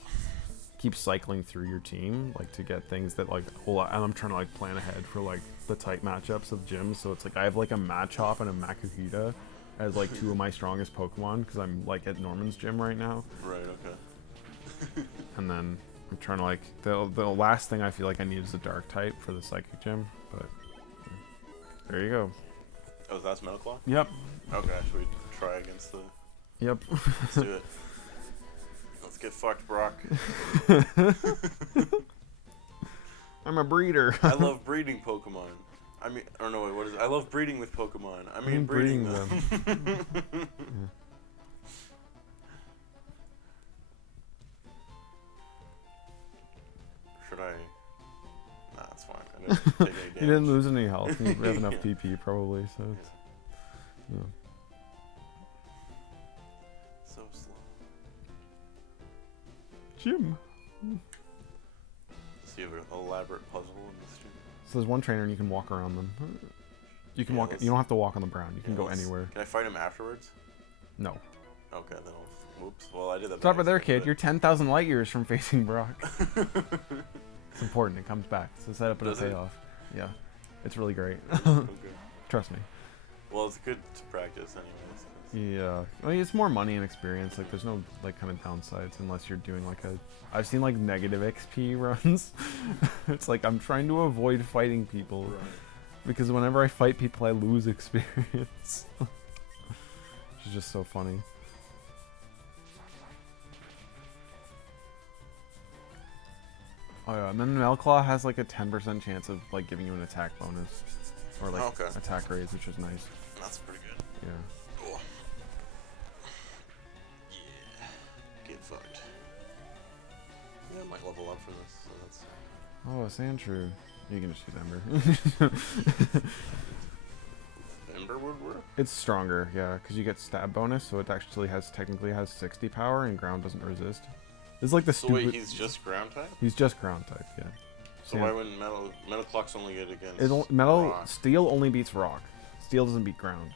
keep cycling through your team, like to get things that like. Well, and I'm trying to like plan ahead for like the tight matchups of gyms. So it's like I have like a Machop and a Makuhita as like 2 of my strongest Pokemon because I'm like at Norman's gym right now. Right. Okay. And then I'm trying to like the last thing I feel like I need is a Dark type for the Psychic gym, but there you go. Oh, that's Metal Claw? Yep. Okay, should we try against the... Yep. Let's do it. Let's get fucked, Brock. I'm a breeder. I love breeding Pokemon. I mean, I don't know, wait, what is it? I love breeding with Pokemon. I mean breeding them. Yeah. Should I... Nah, it's fine. I didn't take any damage. You didn't lose any health. You have enough PP probably, so it's... Yeah. So slow. Gym. So you have an elaborate puzzle in this gym? So there's one trainer and you can walk around them. You can Yeah, walk. You don't have to walk on the ground. You can go let's- anywhere. Can I fight him afterwards? No. Okay, then I'll... Whoops. Well, I did that. Stop by it there, accident, kid. You're 10,000 light years from facing Brock. It's important. It comes back. It's a setup and a Does it? payoff. Yeah. It's really great. Okay. Trust me. Well, it's good to practice anyways. Yeah. I mean, it's more money and experience. Like, there's no, like, kind of downsides unless you're doing, like, a... I've seen, like, negative XP runs. It's like, I'm trying to avoid fighting people. Right. Because whenever I fight people, I lose experience. Which is just so funny. Oh yeah, and then Melclaw has like a 10% chance of like giving you an attack bonus. Or like Okay. attack raise, which is nice. That's pretty good. Yeah. Oh. Yeah. Get fucked. Yeah, I might level up for this, so that's... Oh, a Sandshrew. You can just use Ember. Ember would work? It's stronger, yeah, because you get stab bonus, so it actually technically has 60 power and ground doesn't resist. It's like the So stupid... wait, he's just ground type? He's just ground type, yeah. So Yeah. why wouldn't Metal Clock's only good against Metal rock? Steel only beats rock. Steel doesn't beat ground.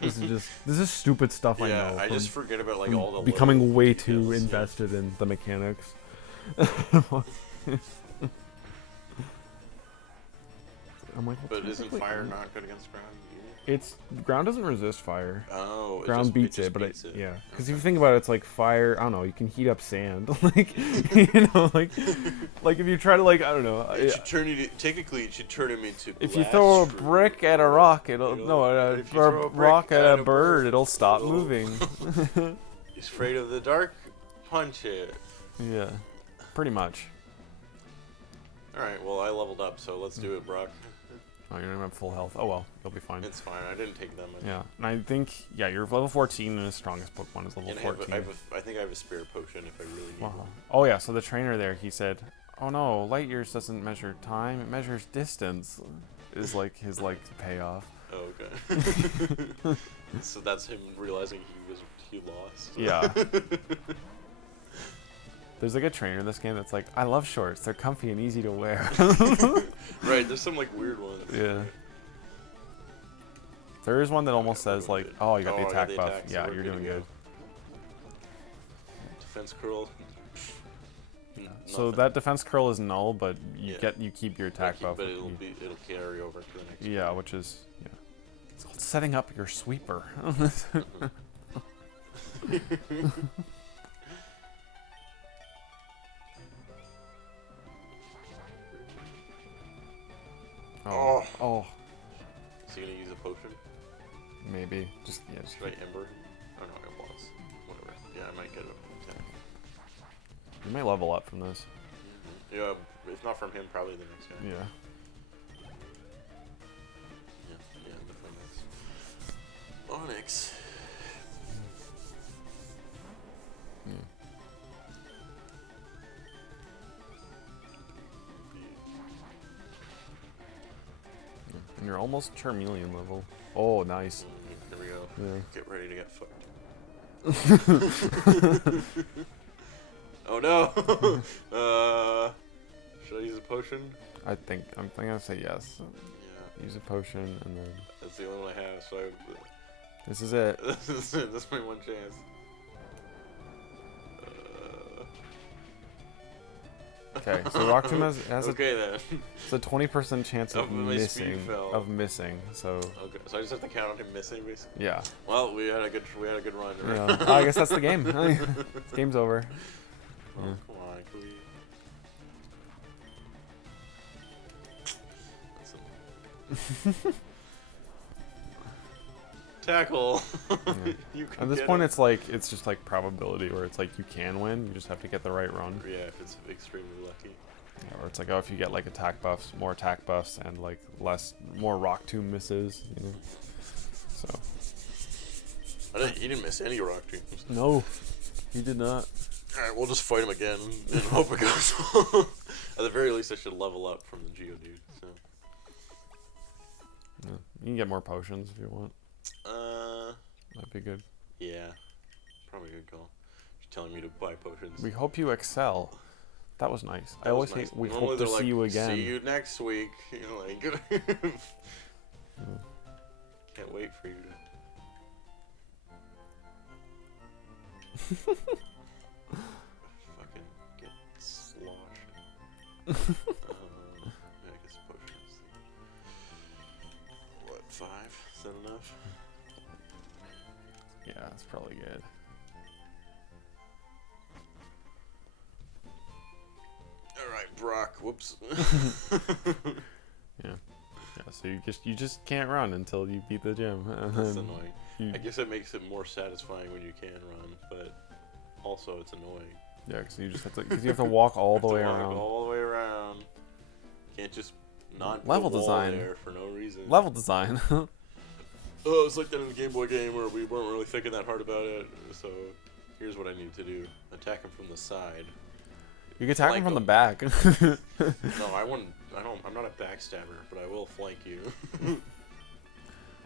This is stupid stuff. I Yeah, know. I from- just forget about like from all the becoming little way too details, yeah. invested in the mechanics. I'm like, But isn't technically- fire not good against ground either? It's ground doesn't resist fire. Oh, Ground beats just it, but beats yeah. Because Okay. if you think about it, it's like fire. I don't know. You can heat up sand, like you know, like if you try to like I don't know. It should turn you. Technically, it should turn him into. If you glass throw a shrew. brick at a rock, it'll It'll- no, if you a throw a brick rock at a bird, it'll stop it'll- moving. He's afraid of the dark. Punch it. Yeah, pretty much. All right. Well, I leveled up, so let's do it, Brock. Oh, you're gonna have full health. Oh well, you'll be fine. It's fine. I didn't take that much. Yeah, and I think you're level 14, and his strongest Pokemon is level And 14. I think I have a spare potion if I really need Wow. one. Oh yeah, so the trainer there, he said, "Oh no, light years doesn't measure time; it measures distance." Is like his payoff. Oh, okay. So that's him realizing he lost. Yeah. There's like a trainer in this game that's like, "I love shorts; they're comfy and easy to wear." Right. There's some like weird ones. Yeah. There is one that almost says like, "Oh, you got the I attack buff." attack, so Yeah, we're you're good doing to go. good. Defense curl. So Nothing. that defense curl is null, but Yeah. you keep your attack buff. But with it'll carry over to the next. yeah, which is it's called setting up your sweeper. Oh. Oh, Is he gonna use a potion? maybe just Should I ember? Oh no, I got balls. Whatever. Yeah, I might get it. you may level up from this. Yeah, if not from him, probably the next guy. Yeah. Yeah, defense. Onyx. And you're almost Charmeleon level. Oh, nice. Here we go. Yeah. Get ready to get fucked. Oh no! Should I use a potion? I'm gonna say yes. Yeah, Use a potion and then that's the only one I have, so this is it. that's my one chance. Okay, so Rock Tomb has Okay then. it's a 20% chance of My speed missing. fell. So Okay, so I just have to count on him missing, basically. yeah. Well, we had a good run. Right? Yeah. Oh, I guess that's the game. Game's over. Oh, Yeah. come on, can we... That's Tackle. Yeah. You can At this get point, him. it's just like probability, where it's like you can win. You just have to get the right run. Yeah, if it's extremely lucky. Yeah, or it's like, oh, if you get like more attack buffs, and like more Rock Tomb misses, you know. So. He didn't miss any rock tombs. No, he did not. Alright, we'll just fight him again and hope it goes. At the very least, I should level up from the Geodude. So. Yeah. You can get more potions if you want. That'd be good. Yeah. Probably a good call. You're telling me to buy potions. We hope you excel. That was nice. That I always was nice. hate. We Normally hope to they're see you again. See you next week. You know, like. Can't wait for you to. Fucking get sloshed. Yeah, I guess potions. What, 5? Is that enough? Yeah, that's probably good. Alright, Brock. Whoops. Yeah. Yeah. So you just can't run until you beat the gym. That's annoying. I guess it makes it more satisfying when you can run, but also it's annoying. Yeah, because you just have to. Because you have to walk all the way around. All the way around. Can't just not Level put a wall design. there for no reason. Level design. Oh, it's like that in the Game Boy game where we weren't really thinking that hard about it. So here's what I need to do: attack him from the side. You can attack him from the Flank back. No, I wouldn't. I'm not a backstabber, but I will flank you.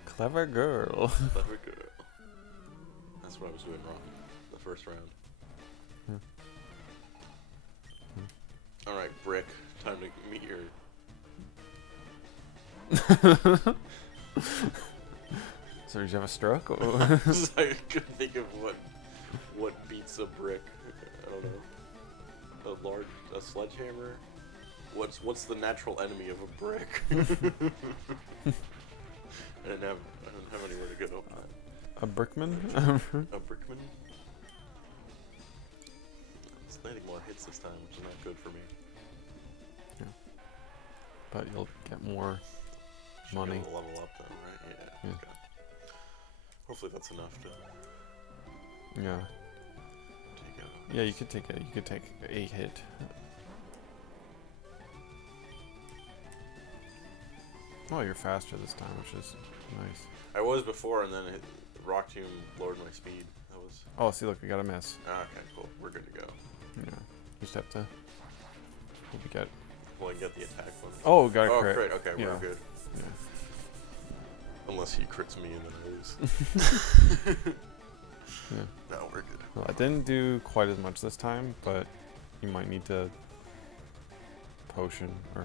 Clever girl. Clever girl. That's what I was doing wrong the first round. All right, Brick. Time to meet your. So did you have a stroke? I couldn't think of what beats a brick. I don't know. A sledgehammer. What's the natural enemy of a brick? I don't have anywhere to go. A brickman? A brickman. It's landing more hits this time, which is not good for me. Yeah. But you'll get more money. Should be able to level up though, right? Yeah. Okay. Hopefully that's enough to. Yeah. Take out. Yeah, you could take a hit. Oh, you're faster this time, which is nice. I was before, and then Rock Tomb lowered my speed. That was. Oh, see, look, we got a miss. Okay, cool. We're good to go. Yeah. You just have to. What we get? Well, I get the attack one. Oh, got a Oh, crit. crit. Okay, Yeah. we're good. Yeah. Unless he crits me and then I lose. Yeah. No, we're good. Well, I didn't do quite as much this time, but you might need to potion or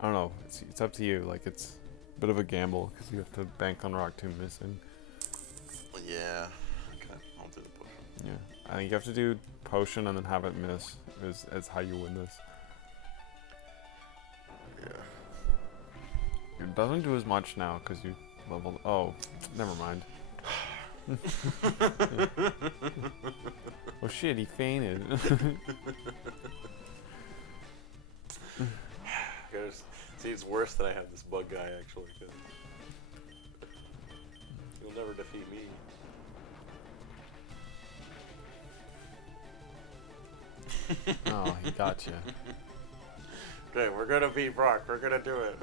I don't know. It's up to you. Like it's a bit of a gamble because you have to bank on Rock Tomb missing. Yeah. Okay, I'll do the potion. Yeah, I think you have to do potion and then have it miss. Is how you win this. Yeah. It doesn't do as much now because you leveled. Oh, never mind. Oh shit, he fainted. See, it's worse that I have this bug guy actually. Cause you'll never defeat me. Oh, he got you. Okay, we're gonna beat Brock. We're gonna do it.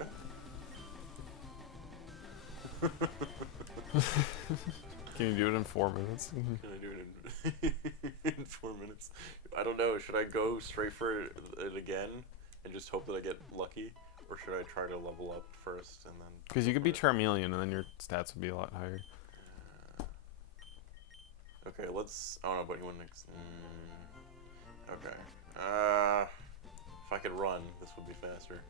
Can you do it in 4 minutes? Can I do it in 4 minutes? I don't know. Should I go straight for it again and just hope that I get lucky? Or should I try to level up first and then... Because you could be CHARMeleon and then your stats would be a lot higher. Okay, let's... I don't know, but you want next... Okay. If I could run, this would be faster.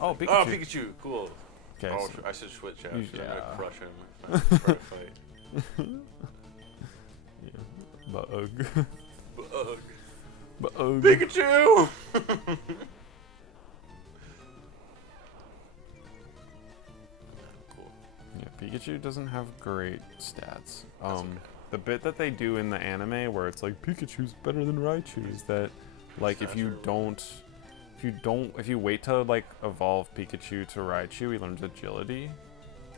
Oh, Pikachu. Oh, Pikachu! Cool. Okay, Oh, so I should switch out. You- 'Cause I'm yeah. gonna crush him if I try to fight. yeah. Bug. Bug. Bug. Pikachu! Cool. Yeah, Pikachu doesn't have great stats. Okay. The bit that they do in the anime where it's like Pikachu's better than Raichu is that, like, if you wait to like evolve Pikachu to Raichu, he learns agility,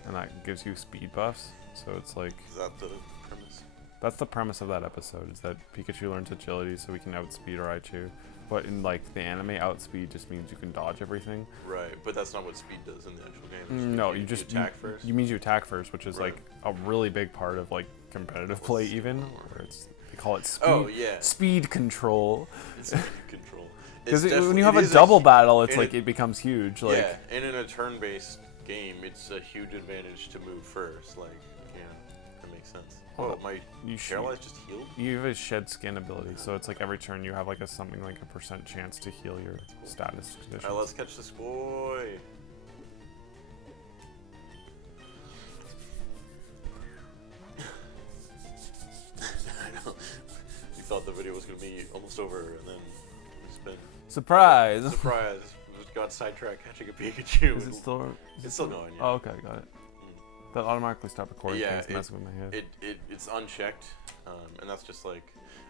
and that gives you speed buffs. So it's like, Is that the premise? that's the premise of that episode, is that Pikachu learns agility so he can outspeed Raichu. But in like the anime, outspeed just means you can dodge everything. Right, but that's not what speed does in the actual game. It No, means you just attack first. You mean you attack first, which is Right. like a really big part of like competitive play, even where it's they call it speed. Oh yeah, Speed control. it's speed control. Because It's when you have it a is double battle, it's and like it becomes huge. Like, yeah, and in a turn-based game, it's a huge advantage to move first. Like, yeah, that makes sense. Well, Oh, my you should- paralyze just healed? you have a shed skin ability, so it's like every turn you have like something like a % chance to heal your status conditions. Alright, let's catch this boy. I know. You thought the video was gonna be almost over, and then it's been Surprise! surprise. We just got sidetracked catching a Pikachu. Is it still? It's still going. Yeah. Oh, okay, got it. That automatically stopped recording. Yeah, It's messing with my head. It's unchecked, and that's just like,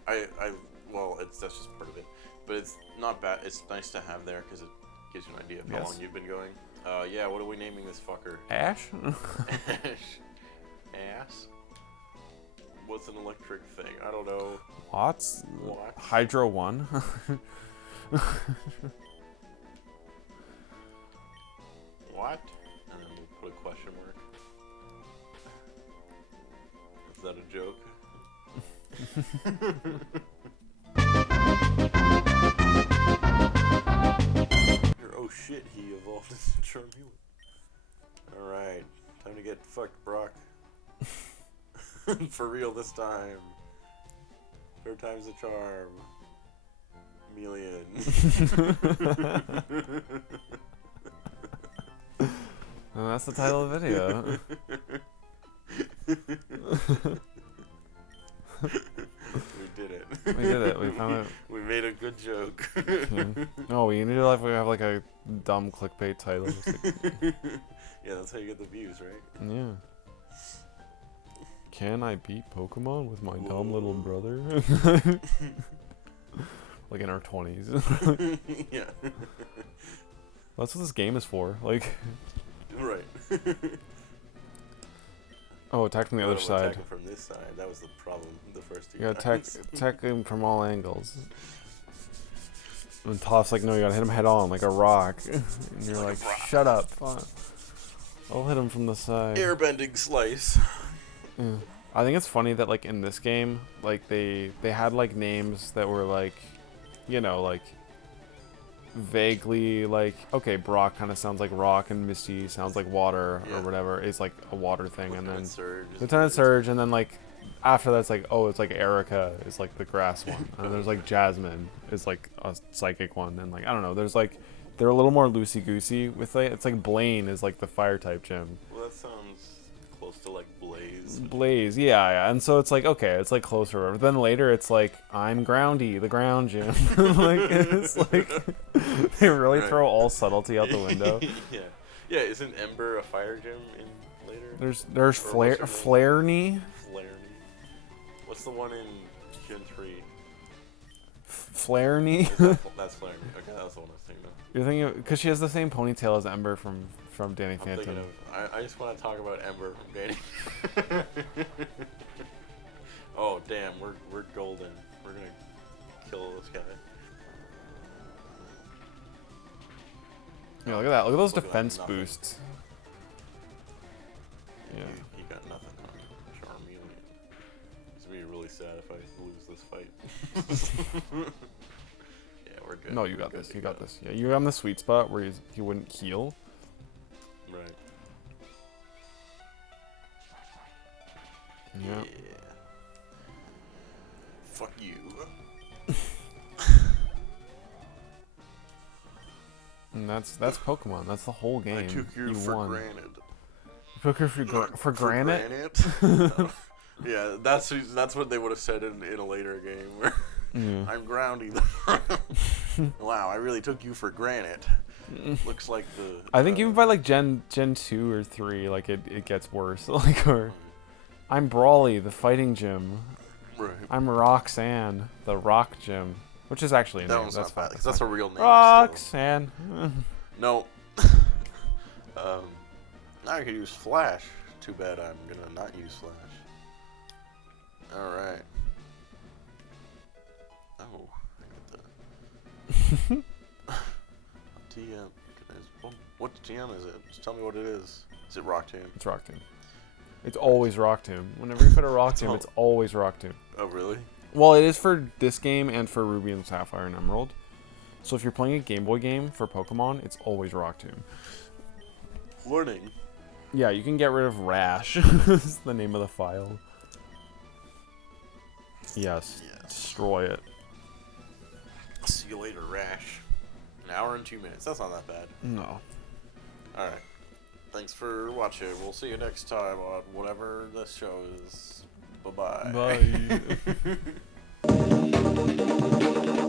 that's just part of it, but it's not bad. It's nice to have there because it gives you an idea of how Yes. long you've been going. Yeah, what are we naming this fucker? Ash? Ash. Ass? What's an electric thing? I don't know. Watts? What? Hydro 1? What? And then we'll put a question mark. Is that a joke? Oh shit, he evolved into Charmeleon. Alright, time to get fucked, Brock. For real this time. Third time's the charm. Melian. Well, that's the title of the video. We did it. We did it. We found it. We made a good joke. Yeah. No, we need to have like a dumb clickbait title. It's like, Yeah, that's how you get the views, right? yeah. Can I beat Pokemon with my dumb little brother? Like in our 20s. Yeah. That's what this game is for. Like, Right. oh, attack from the other We're side. attacking from this side. That was the problem the first two You gotta times. attack him from all angles. And Toph's like, no, you gotta hit him head on, like a rock. And you're like, shut up. I'll hit him from the side. Airbending slice. Yeah. I think it's funny that like in this game, like they had like names that were like, you know, like vaguely like, okay, Brock kind of sounds like rock and Misty sounds like water or Yeah. whatever. It's like a water thing, and then Surge. Lieutenant Surge, and then like after that's like, oh, it's like Erica is like the grass one, and then there's like Jasmine is like a psychic one, and like I don't know, there's like they're a little more loosey goosey with it. It's like Blaine is like the fire type gym. Well, that sounds close to like Blaze. Blaze, yeah, and so it's like, okay, it's like closer. But then later it's like, I'm Groundy, the ground gym. Like, it's like, they really Right. throw all subtlety out the window. Yeah. Yeah, isn't Ember a fire gym in later? There's Or Flare, what's her name? Flareney. Flareney. What's the one in Gen 3? Flareney. That's Flareney. Okay, that's the one I was thinking of. You're thinking, because she has the same ponytail as Ember from Danny I'm Phantom. thinking of. I just want to talk about Ember from Danny. Oh damn, we're golden. We're gonna kill this guy. Yeah, look at that. Look at those Look at that, defense nothing. boosts. Yeah. He got nothing on Charmeleon. It's gonna be really sad if I lose this fight. Yeah, we're good. No, you We're got good this. to You go. got this. Yeah, you're on the sweet spot where he wouldn't heal. Right. Yeah. Fuck you. And that's Pokemon. That's the whole game. I took you for won. granted. You took her for granite? No. Yeah, that's what they would have said in a later game. Where I'm grounding them. Wow, I really took you for granted. Looks like the. I think even by like Gen 2 or 3, like it gets worse. Like, or I'm Brawly, the fighting gym. Right. I'm Roxanne, the rock gym, which is actually a That name. one's That's not bad, fine. because that's a real name. Roxanne. No. Now I can use Flash. Too bad I'm gonna not use Flash. Alright. Oh, I got the TM. What TM is it? Just tell me what it is. Is it Rock Tomb? It's Rock Tomb. It's always Rock Tomb. Whenever you put a Rock Tomb, it's always Rock Tomb. Oh, really? Well, it is for this game and for Ruby and Sapphire and Emerald. So if you're playing a Game Boy game for Pokemon, it's always Rock Tomb. Warning. Yeah, you can get rid of Rash. Is the name of the file. Yes. Destroy it. See you later, Rash. An hour and 2 minutes. That's not that bad. No. Alright. Thanks for watching. We'll see you next time on whatever this show is. Bye-bye. Bye.